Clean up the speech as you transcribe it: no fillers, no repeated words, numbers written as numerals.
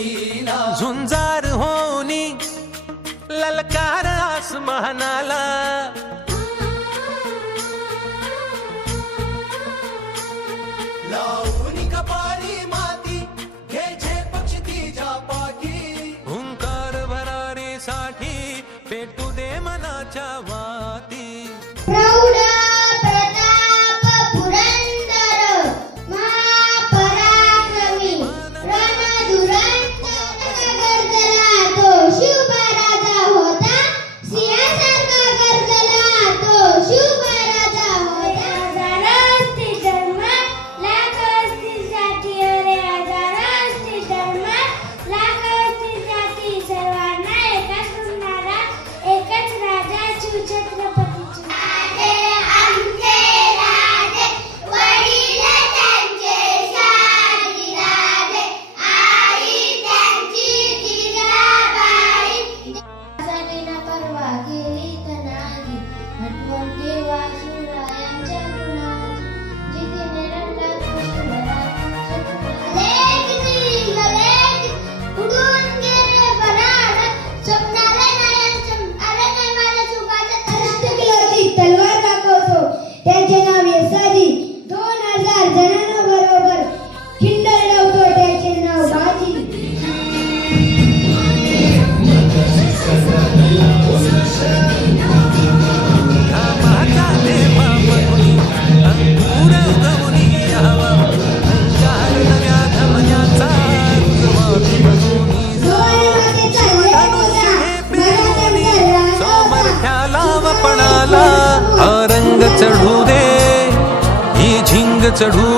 झुंजार होनी ललकार आसमानाला, लावून कपाळी माती घ्यायचे पक्षी तिच्या पाठी, हुंकार भरारीसाठी पेटू दे मनाच्या वाती. प्रौढ प्रताप पुरंदर महापराक्रमी रणधुरंदर गरजला तो शिवराजा होता, सिंहासारखा गरजला तो शिवराजा होता. हजार असते धर्म लाख असते जाती, अरे हजार असते धर्म लाख असते जाती, सर्वांना एकच करणारा एकच राजा शिवछत्रपती. तलवार दाखवतो त्याचे नाव यसाजी, 2000 जणांबरोबर खिंड लावतो त्याचे नाव बाजी. घामाचा देवा म्हणून अंकुर उगवून यावा, अंगार नव्या धमन्याचा रुजवा बनून सामर्थ्याला वपणाला हा रंग चढू दे, ही झिंग चढू